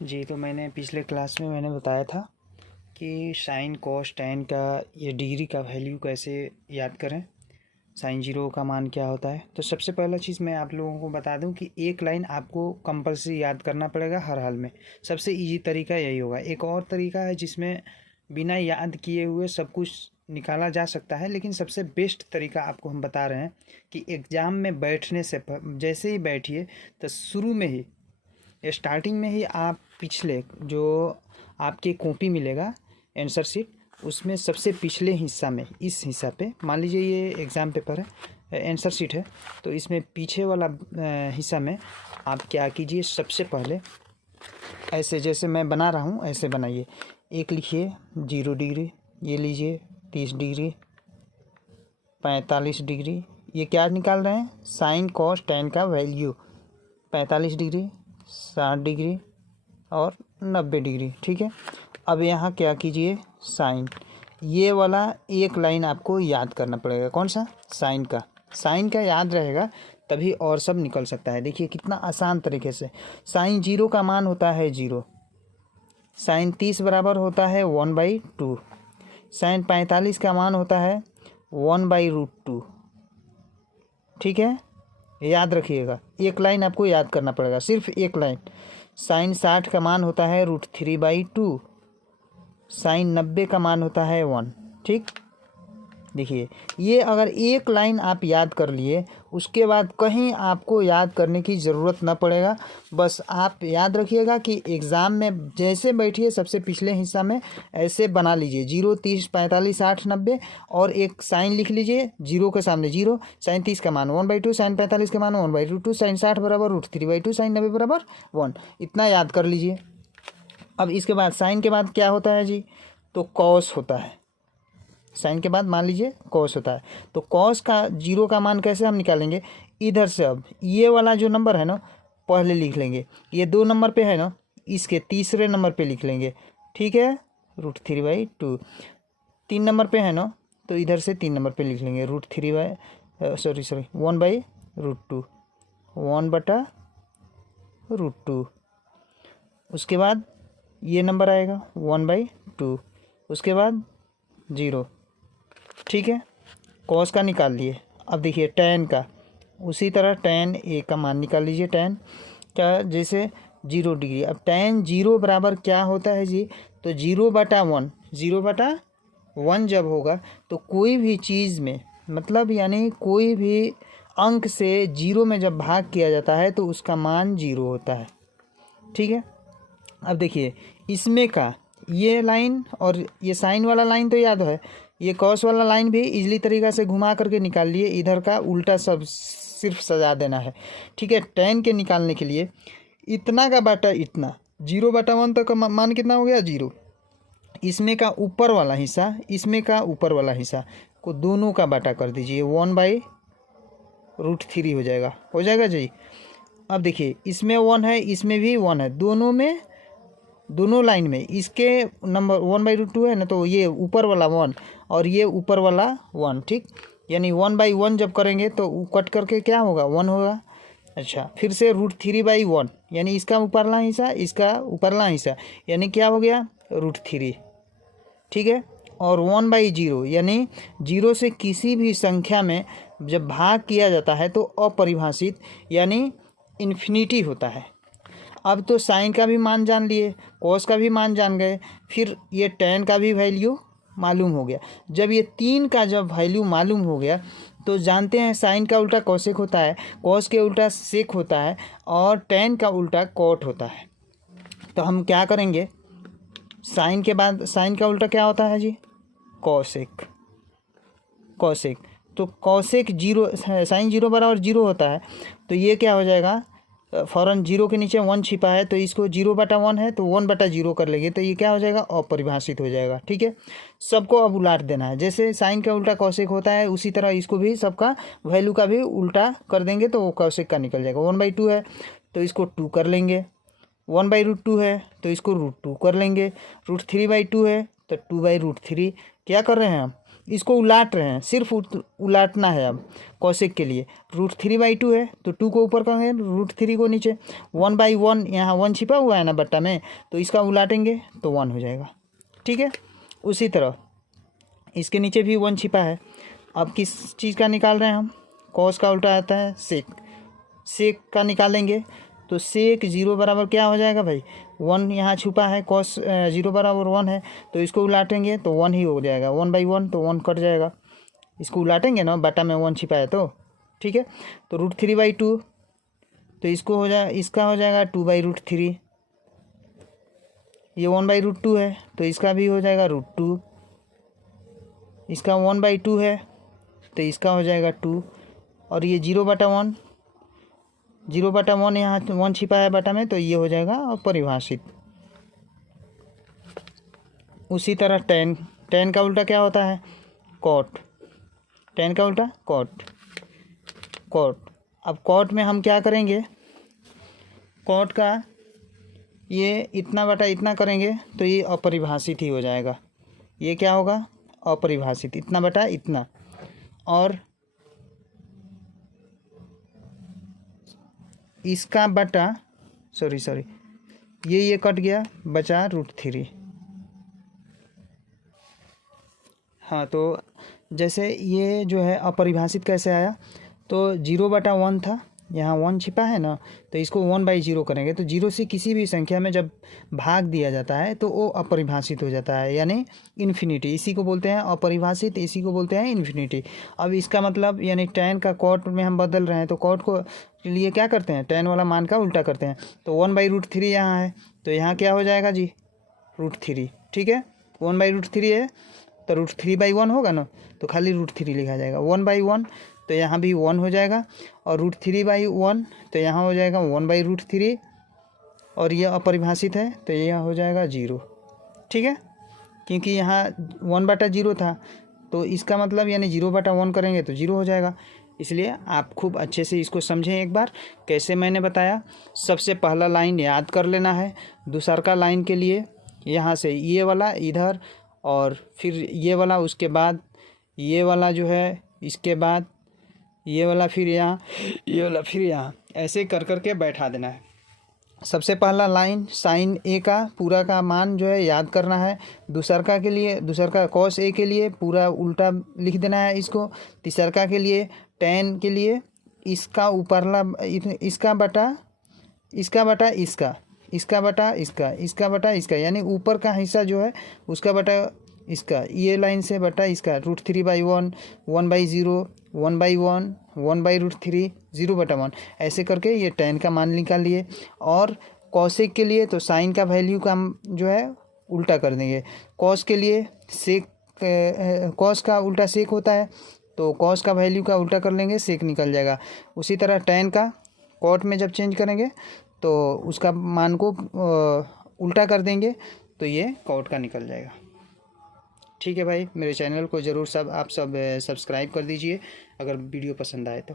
जी, तो मैंने पिछले क्लास में मैंने बताया था कि साइन कॉस टेन का ये डिग्री का वैल्यू कैसे याद करें, साइन जीरो का मान क्या होता है। तो सबसे पहला चीज़ मैं आप लोगों को बता दूं कि एक लाइन आपको कंपलसरी याद करना पड़ेगा हर हाल में। सबसे इजी तरीका यही होगा। एक और तरीका है जिसमें बिना याद किए हुए सब कुछ निकाला जा सकता है, लेकिन सबसे बेस्ट तरीका आपको हम बता रहे हैं कि एग्ज़ाम में बैठने से जैसे ही बैठिए तो शुरू में ही स्टार्टिंग में ही आप पिछले जो आपकी कॉपी मिलेगा आंसर शीट, उसमें सबसे पिछले हिस्सा में, इस हिस्सा पे मान लीजिए ये एग्ज़ाम पेपर है, आंसर शीट है, तो इसमें पीछे वाला हिस्सा में आप क्या कीजिए, सबसे पहले ऐसे जैसे मैं बना रहा हूँ ऐसे बनाइए। एक लिखिए 0 डिग्री, ये लीजिए 30 डिग्री, 45 डिग्री। ये क्या निकाल रहे हैं, साइन कॉस टेन का वैल्यू। 45 डिग्री, 60 डिग्री और 90 डिग्री। ठीक है, अब यहाँ क्या कीजिए, साइन, ये वाला एक लाइन आपको याद करना पड़ेगा। कौन सा, साइन का। साइन का याद रहेगा तभी और सब निकल सकता है। देखिए कितना आसान तरीके से। साइन जीरो का मान होता है 0, साइन 30 बराबर होता है 1/2, साइन 45 का मान होता है 1/√2। ठीक है, याद रखिएगा, एक लाइन आपको याद करना पड़ेगा, सिर्फ एक लाइन। साइन 60 का मान होता है √3/2, साइन 90 का मान होता है 1। ठीक, देखिए ये अगर एक लाइन आप याद कर लिए, उसके बाद कहीं आपको याद करने की ज़रूरत ना पड़ेगा। बस आप याद रखिएगा कि एग्ज़ाम में जैसे बैठिए सबसे पिछले हिस्सा में ऐसे बना लीजिए 0, 30, 45, 60, 90 और एक साइन लिख लीजिए। 0 के सामने 0, साइन 30 का मान 1/2, साइन 45 का मान 1/√2, साइन 60 बराबर √3/2, साइन 90 बराबर 1। इतना याद कर लीजिए। अब इसके बाद साइन के बाद क्या होता है जी, तो कॉस होता है। साइन के बाद मान लीजिए कॉस होता है, तो कॉस का 0 का मान कैसे हम निकालेंगे, इधर से अब ये वाला जो नंबर है ना पहले लिख लेंगे, ये 2 नंबर पे है ना, इसके तीसरे नंबर पे लिख लेंगे। ठीक है, √3/2। 3 नंबर पे है ना, तो इधर से 3 नंबर पे लिख लेंगे √3 1/√2, 1/√2। उसके बाद ये नंबर आएगा 1/2, उसके बाद 0। ठीक है, कॉस का निकाल लिए। अब देखिए टेन का, उसी तरह टेन ए का मान निकाल लीजिए। टेन का जैसे 0 डिग्री, अब टेन 0 बराबर क्या होता है जी, तो 0/1, 0/1 जब होगा तो कोई भी चीज़ में, मतलब यानी कोई भी अंक से 0 में जब भाग किया जाता है तो उसका मान 0 होता है। ठीक है, अब देखिए इसमें का ये लाइन और ये साइन वाला लाइन तो याद है, ये कॉस वाला लाइन भी इजली तरीका से घुमा करके निकाल लिए, इधर का उल्टा सब सिर्फ सजा देना है। ठीक है, टेन के निकालने के लिए इतना का बाटा इतना, 0/1 तक का मान कितना हो गया, 0। इसमें का ऊपर वाला हिस्सा, इसमें का ऊपर वाला हिस्सा को दोनों का बाटा कर दीजिए, 1/√3 हो जाएगा जी। अब देखिए इसमें 1 है, इसमें भी 1 है, दोनों में, दोनों लाइन में इसके नंबर 1/√2 है ना, तो ये ऊपर वाला 1 और ये ऊपर वाला 1। ठीक, यानी 1/1 जब करेंगे तो कट करके क्या होगा, 1 होगा। अच्छा, फिर से √3/1, यानी इसका ऊपरला हिस्सा, इसका ऊपरला हिस्सा, यानी क्या हो गया, √3। ठीक है, और 1/0, यानी 0 से किसी भी संख्या में जब भाग किया जाता है तो अपरिभाषित यानी इन्फिनिटी होता है। अब तो साइन का भी मान जान लिए, कॉस का भी मान जान गए, फिर ये टेन का भी वैल्यू मालूम हो गया। जब ये 3 का जब वैल्यू मालूम हो गया तो जानते हैं साइन का उल्टा कॉसेक होता है, कॉस के उल्टा सेक होता है और टेन का उल्टा कॉट होता है। तो हम क्या करेंगे, साइन के बाद साइन का उल्टा क्या होता है जी, कॉसेक। कॉसेक, तो कॉसेक 0, साइन 0 बराबर 0 होता है, तो ये क्या हो जाएगा, फ़ौरन 0 के नीचे 1 छिपा है तो इसको 0/1 है तो 1/0 कर लेंगे, तो ये क्या हो जाएगा, अपरिभाषित हो जाएगा। ठीक है, सबको अब उलाट देना है, जैसे साइन का उल्टा कॉसेक होता है उसी तरह इसको भी सबका वैल्यू का भी उल्टा कर देंगे तो वो कॉसेक का निकल जाएगा। 1/2 है तो इसको 2 कर लेंगे, 1/√2 है तो इसको √2 कर लेंगे, √3/2 है तो 2/√3। क्या कर रहे हैं हम, इसको उलाट रहे हैं, सिर्फ उलाटना है। अब कौशिक के लिए √3/2 है तो 2 को ऊपर करेंगे, √3 को नीचे, 1/1 यहाँ 1 छिपा हुआ है ना बट्टा में, तो इसका उलाटेंगे तो 1 हो जाएगा। ठीक है, उसी तरह इसके नीचे भी 1 छिपा है। अब किस चीज़ का निकाल रहे हैं हम? कॉस का उल्टा आता है सेक, सेक का निकालेंगे तो सेक 0 बराबर क्या हो जाएगा भाई? 1 यहाँ छुपा है, कॉस 0 बराबर 1 है तो इसको उलाटेंगे तो 1 ही हो जाएगा, 1/1 तो 1 कट जाएगा। इसको उलाटेंगे ना, बटा में 1 छिपा है तो ठीक है। तो √3/2 तो इसको हो जाए, इसका हो जाएगा 2/√3। ये 1/√2 है तो इसका भी हो जाएगा √2। इसका 1/2 है तो इसका हो जाएगा 2। और ये 0/1, 0/1 यहाँ 1 छिपा है बटा में तो ये हो जाएगा अपरिभाषित। उसी तरह tan, tan का उल्टा क्या होता है? कॉट। tan का उल्टा कॉट, कॉट। अब कॉट में हम क्या करेंगे? कॉट का ये इतना बटा इतना करेंगे तो ये अपरिभाषित ही हो जाएगा। ये क्या होगा? अपरिभाषित, इतना बटा इतना। और इसका बटा सॉरी ये कट गया, बचा √3। हाँ, तो जैसे ये जो है अपरिभाषित कैसे आया? तो 0/1 था, यहाँ 1 छिपा है ना, तो इसको 1/0 करेंगे तो 0 से किसी भी संख्या में जब भाग दिया जाता है तो वो अपरिभाषित हो जाता है, यानी इन्फिनिटी। इसी को बोलते हैं अपरिभाषित, इसी को बोलते हैं इन्फिनिटी। अब इसका मतलब यानी tan का कॉट में हम बदल रहे हैं तो कॉट को लिए क्या करते हैं? tan वाला मान का उल्टा करते हैं। तो 1/√3 यहाँ है तो यहाँ क्या हो जाएगा जी? √3। ठीक है, 1/√3 है तो √3/1 होगा ना, तो खाली √3 लिखा जाएगा। 1/1 तो यहाँ भी 1 हो जाएगा, और √3/1 तो यहाँ हो जाएगा 1/√3, और यह अपरिभाषित है तो यह हो जाएगा 0। ठीक है, क्योंकि यहाँ 1/0 था तो इसका मतलब यानी 0/1 करेंगे तो 0 हो जाएगा। इसलिए आप खूब अच्छे से इसको समझें एक बार, कैसे मैंने बताया। सबसे पहला लाइन याद कर लेना है, दूसरा लाइन के लिए यहाँ से ये वाला इधर, और फिर ये वाला, उसके बाद ये वाला जो है, इसके बाद ये वाला, फिर यहाँ, ये वाला, फिर यहाँ, ऐसे कर कर के बैठा देना है। सबसे पहला लाइन साइन ए का पूरा का मान जो है याद करना है। दूसरा के लिए, दूसरा कॉस ए के लिए पूरा उल्टा लिख देना है इसको। तीसरा के लिए tan के लिए इसका ऊपरला, इसका बटा इसका बटा इसका, इसका बटा इसका, इसका बटा इसका, यानी ऊपर का हिस्सा जो है उसका बटा इसका, ये लाइन से बटा इसका। √3/1, 1/0, 1/1, 1/√3, 0/1, ऐसे करके ये tan का मान निकाल लिए। और कॉसेक के लिए तो साइन का वैल्यू का हम जो है उल्टा कर देंगे। कॉस के लिए सेक, कॉस का उल्टा सेक होता है तो कॉस का वैल्यू का उल्टा कर लेंगे, सेक निकल जाएगा। उसी तरह tan का कॉट में जब चेंज करेंगे तो उसका मान को उल्टा कर देंगे तो ये कॉट का निकल जाएगा। ठीक है भाई, मेरे चैनल को ज़रूर आप सब सब्सक्राइब कर दीजिए अगर वीडियो पसंद आए तो।